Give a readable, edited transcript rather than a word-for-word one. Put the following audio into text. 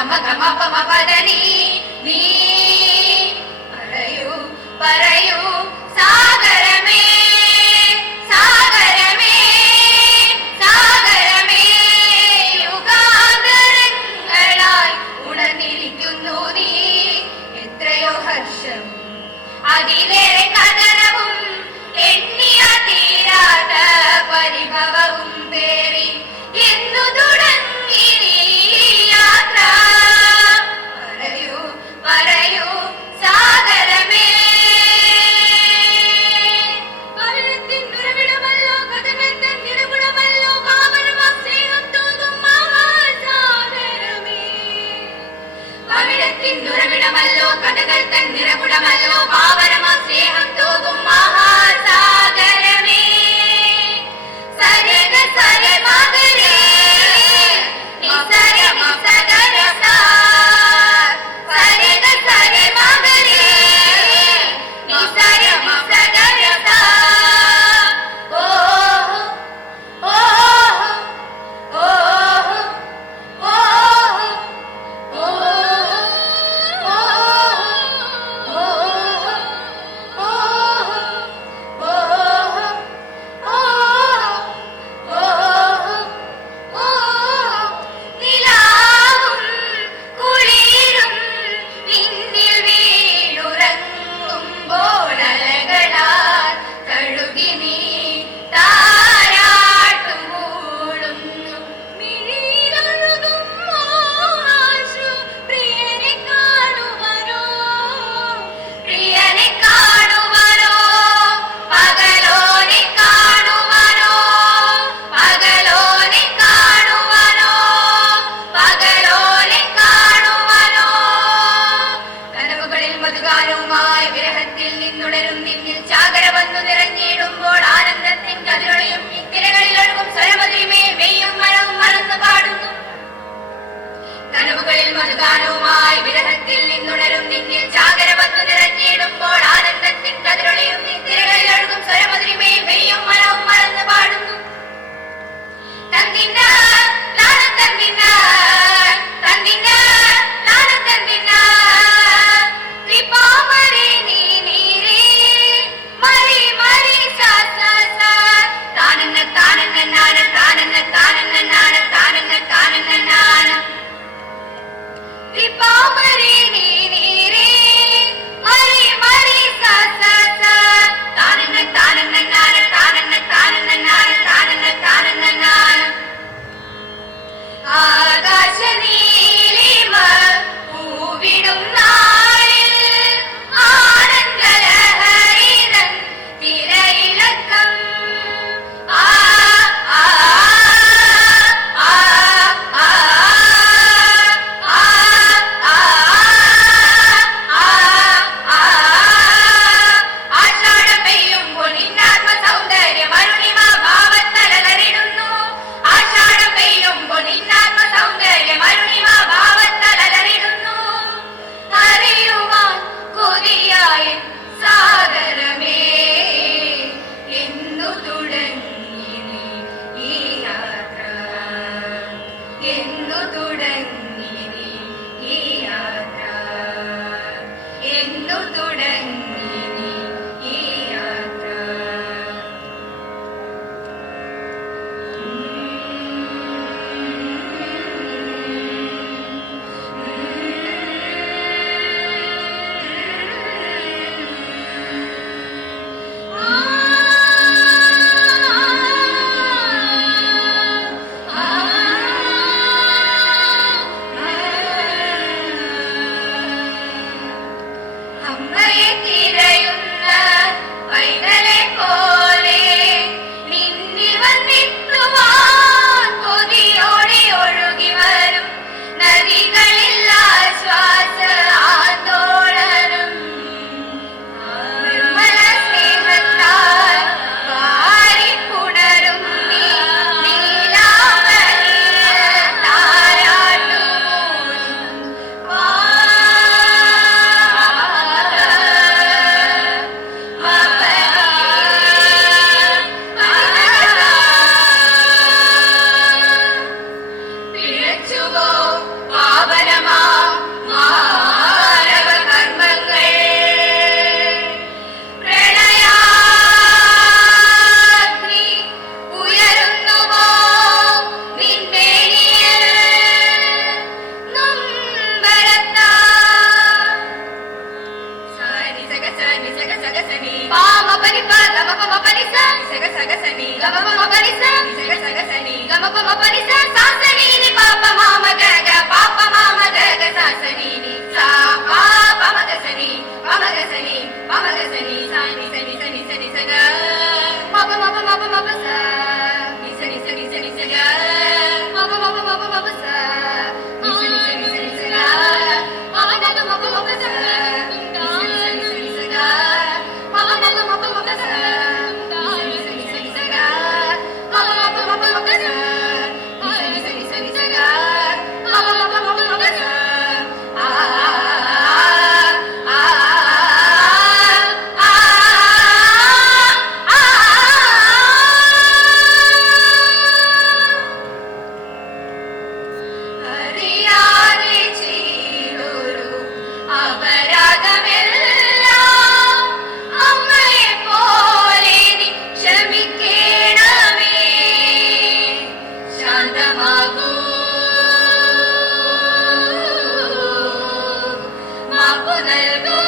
ഗമ ഗമ പമ പദനി നീ പറയൂ പറയൂ സാഗരമേ സാഗരമേ സാഗരമേ യുഗാന്തരങ്ങളായി ഉണർന്നിരിക്കുന്നു നീ എത്രയോ ഹർഷം അതിലേറെ കഥനവും എണ്ണിയ തീരാത്ത പരിഭവവും പേറി എന്നു തുടങ്ങി യാത്ര പറയൂ പറയൂ സാഗരമേ പവിഴത്തിനുറവിടമല്ലോ കഥകൾ തൻ നിറകുടമല്ലോ പാവനമാം സ്നേഹം തോന്നും മഹാസാഗരമേ പവിഴത്തിനുറവിടമല്ലോ കഥകൾ തൻ നിറകുടമല്ലോ പാവനമാം സ്നേഹം തോന്നും മഹാസാഗരമേ സരഗ സര മകരേ നിസര മസഗര സാ സരഗ സര മകരേ നിസര മസഗര സാ ഓ ഓ ഓ ഓ ഓ വിരഹത്തിൽ നിന്നുണരും നിന്നിൽ ചാകര വന്നു നിറഞ്ഞിടുമ്പോൾ ആനന്ദത്തിൻ കതിരൊളിയും ഇത്തിരകളിൽ ഒഴുകും സ്വരമതിമേ മെയ്യും മനവും മറന്നു പാടുന്നു കനവുകളിൽ മധുഗാനവുമായി വിരഹത്തിൽ നിന്നുണരും നിന്നിൽ ചാകര വന്നു നിറഞ്ഞിടുമ്പോൾ ആനന്ദത്തിൻ കതിരൊളിയും ഇത്തിരകളിൽ ഒഴുകും സ്വരമതിമേ മെയ്യും മനവും മറന്നു പാടുന്നു തന്നിന്ന ലാല തന്നിന്ന തന്നിന്ന ലാല തന്നിന്ന ത്രിപാമരേ നീ നീരേ മരി മരി സാ സാ സാ താനന്ന താനന്ന നാന താനന്ന താനന്ന നാന താനന്ന താനന്ന നാന ത്രിപാമരേ നീ നീരേ മരി മരി സാ സാ സാ താനന്ന താനന്ന നാന താനന്ന താനന്ന നാന താനന്ന താനന്ന നാന നൽകൂ